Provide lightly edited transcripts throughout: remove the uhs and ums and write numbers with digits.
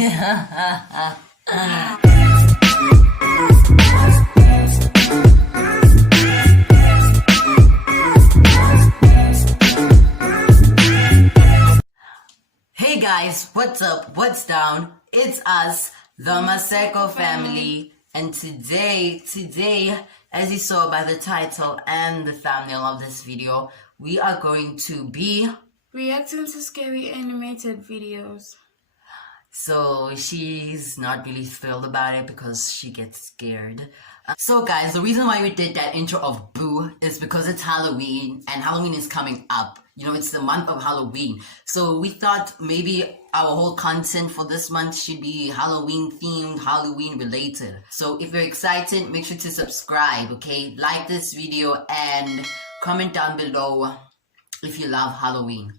Hey guys, what's up? What's down? It's us, the Maseko family, and today, as you saw by the title and the thumbnail of this video, we are going to be reacting to scary animated videos. So she's not really thrilled about it because she gets scared. So guys, the reason why we did that intro of Boo is because it's Halloween and Halloween is coming up. You know, it's the month of Halloween. So we thought maybe our whole content for this month should be Halloween themed, Halloween related. So if you're excited, make sure to subscribe, okay? Like this video and comment down below if you love Halloween.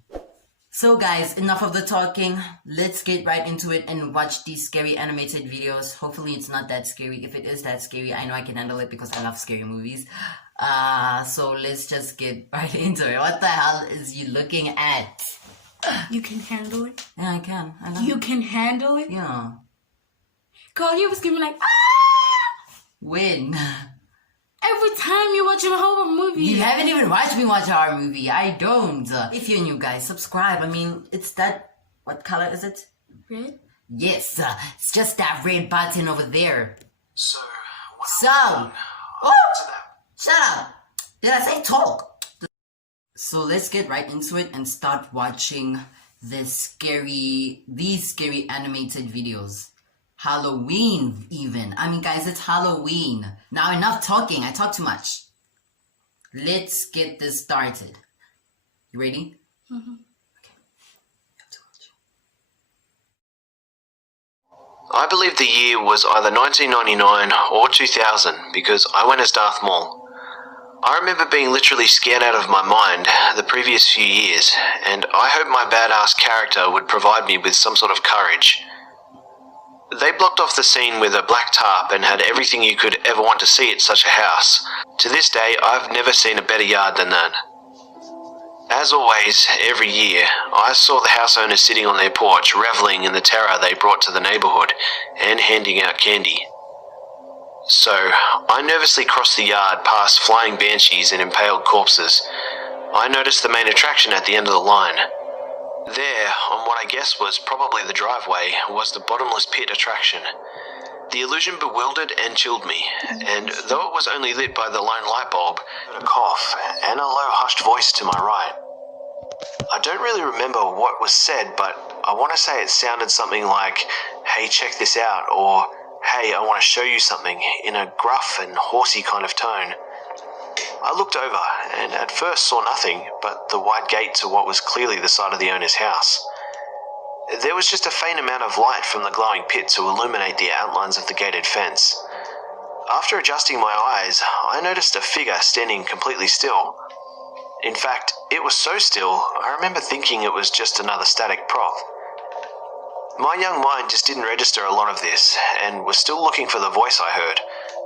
So guys, enough of the talking. Let's get right into it and watch these scary animated videos. Hopefully it's not that scary. If it is that scary, I know I can handle it because I love scary movies. So let's just get right into it. What the hell is you looking at? You can handle it? Yeah, I can. I know. You can handle it? Yeah. Girl, you was screaming like, ah! When? Every time you watch a horror movie. You haven't even watched me watch a horror movie. I don't. If you're new, guys, subscribe. I mean, it's that... What color is it? Red? Yes, it's just that red button over there. So... Oh! Shut up! Did I say talk? So let's get right into it and start watching these scary animated videos. Halloween, even. I mean, guys, it's Halloween. Now, enough talking. I talk too much. Let's get this started. You ready? Mm-hmm. Okay. You have to watch. I believe the year was either 1999 or 2000 because I went as Darth Maul. I remember being literally scared out of my mind the previous few years, and I hope my badass character would provide me with some sort of courage. They blocked off the scene with a black tarp and had everything you could ever want to see at such a house. To this day, I've never seen a better yard than that. As always, every year, I saw the house owners sitting on their porch reveling in the terror they brought to the neighborhood and handing out candy. So, I nervously crossed the yard past flying banshees and impaled corpses. I noticed the main attraction at the end of the line. There, on what I guess was probably the driveway, was the bottomless pit attraction. The illusion bewildered and chilled me, and though it was only lit by the lone light bulb, a cough and a low hushed voice to my right. I don't really remember what was said, but I want to say it sounded something like, "Hey, check this out," or "Hey, I want to show you something," in a gruff and horsey kind of tone. I looked over and at first saw nothing but the wide gate to what was clearly the side of the owner's house. There was just a faint amount of light from the glowing pit to illuminate the outlines of the gated fence. After adjusting my eyes, I noticed a figure standing completely still. In fact, it was so still, I remember thinking it was just another static prop. My young mind just didn't register a lot of this and was still looking for the voice I heard,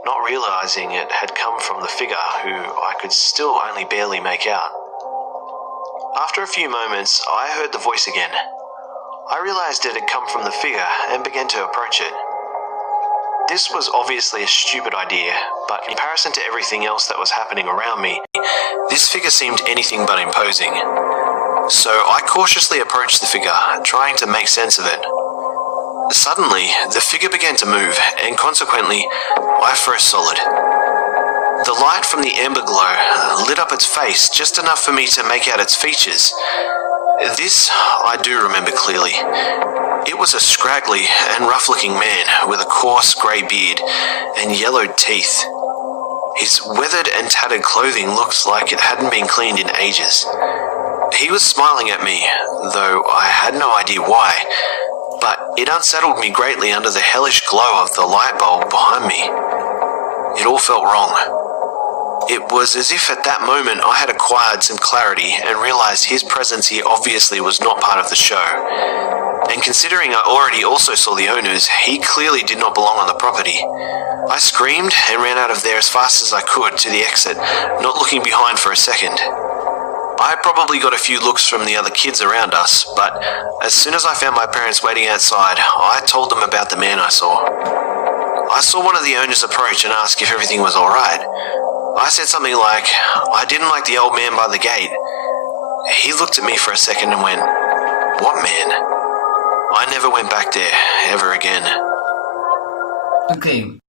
not realizing it had come from the figure who I could still only barely make out. After a few moments, I heard the voice again. I realized it had come from the figure and began to approach it. This was obviously a stupid idea, but in comparison to everything else that was happening around me, this figure seemed anything but imposing. So I cautiously approached the figure, trying to make sense of it. Suddenly, the figure began to move, and consequently, I froze solid. The light from the amber glow lit up its face just enough for me to make out its features. This I do remember clearly. It was a scraggly and rough-looking man with a coarse grey beard and yellowed teeth. His weathered and tattered clothing looked like it hadn't been cleaned in ages. He was smiling at me, though I had no idea why, but it unsettled me greatly under the hellish glow of the light bulb behind me. It all felt wrong. It was as if at that moment I had acquired some clarity and realized his presence here obviously was not part of the show. And considering I already also saw the owners, he clearly did not belong on the property. I screamed and ran out of there as fast as I could to the exit, not looking behind for a second. I probably got a few looks from the other kids around us, but as soon as I found my parents waiting outside, I told them about the man I saw. I saw one of the owners approach and ask if everything was alright. I said something like, I didn't like the old man by the gate. He looked at me for a second and went, "What man?" I never went back there, ever again. Okay.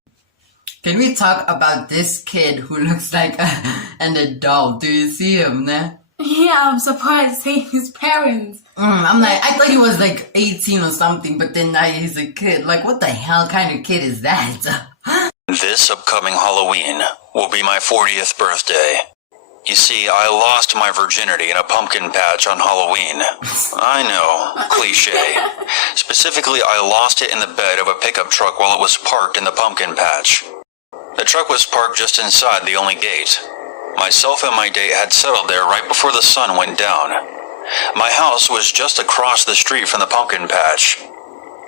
Can we talk about this kid who looks like an adult? Do you see him, ne? Yeah, I'm surprised seeing his parents. I'm like, I thought he was like 18 or something, but then now he's a kid. Like, what the hell kind of kid is that? This upcoming Halloween will be my 40th birthday. You see, I lost my virginity in a pumpkin patch on Halloween. I know, cliche. Specifically, I lost it in the bed of a pickup truck while it was parked in the pumpkin patch. The truck was parked just inside the only gate. Myself and my date had settled there right before the sun went down. My house was just across the street from the pumpkin patch.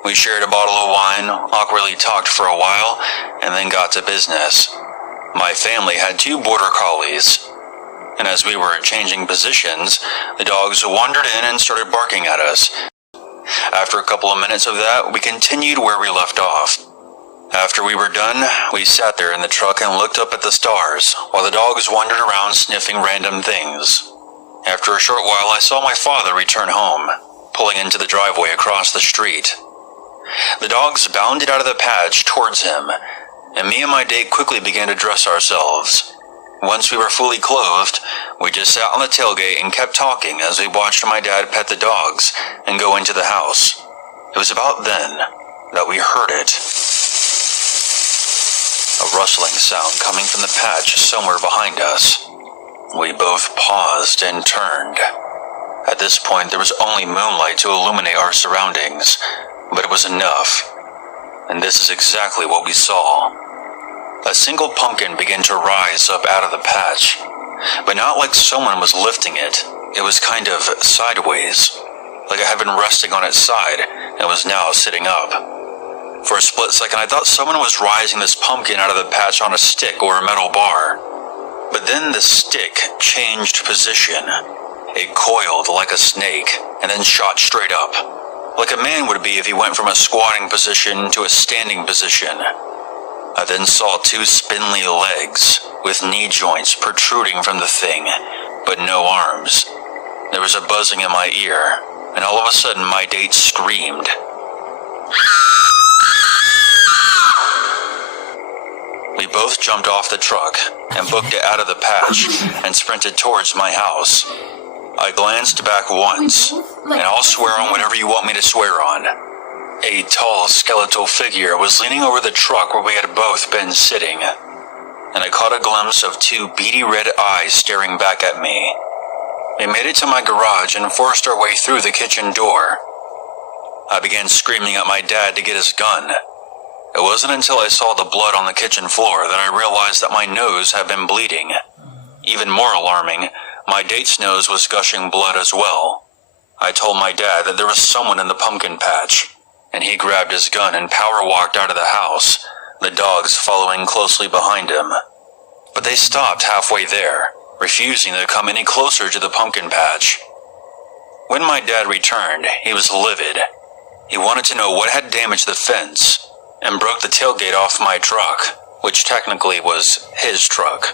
We shared a bottle of wine, awkwardly talked for a while, and then got to business. My family had 2 border collies, and as we were changing positions, the dogs wandered in and started barking at us. After a couple of minutes of that, we continued where we left off. After we were done, we sat there in the truck and looked up at the stars, while the dogs wandered around sniffing random things. After a short while, I saw my father return home, pulling into the driveway across the street. The dogs bounded out of the patch towards him, and me and my date quickly began to dress ourselves. Once we were fully clothed, we just sat on the tailgate and kept talking as we watched my dad pet the dogs and go into the house. It was about then that we heard it. A rustling sound coming from the patch somewhere behind us. We both paused and turned. At this point, there was only moonlight to illuminate our surroundings, but it was enough. And this is exactly what we saw. A single pumpkin began to rise up out of the patch, but not like someone was lifting it. It was kind of sideways, like it had been resting on its side and was now sitting up. For a split second, I thought someone was rising this pumpkin out of the patch on a stick or a metal bar. But then the stick changed position. It coiled like a snake and then shot straight up, like a man would be if he went from a squatting position to a standing position. I then saw 2 spindly legs with knee joints protruding from the thing, but no arms. There was a buzzing in my ear, and all of a sudden my date screamed. We both jumped off the truck and booked it out of the patch and sprinted towards my house. I glanced back once, and I'll swear on whatever you want me to swear on. A tall, skeletal figure was leaning over the truck where we had both been sitting, and I caught a glimpse of 2 beady red eyes staring back at me. We made it to my garage and forced our way through the kitchen door. I began screaming at my dad to get his gun. It wasn't until I saw the blood on the kitchen floor that I realized that my nose had been bleeding. Even more alarming, my date's nose was gushing blood as well. I told my dad that there was someone in the pumpkin patch, and he grabbed his gun and power walked out of the house, the dogs following closely behind him. But they stopped halfway there, refusing to come any closer to the pumpkin patch. When my dad returned, he was livid. He wanted to know what had damaged the fence and broke the tailgate off my truck, which technically was his truck.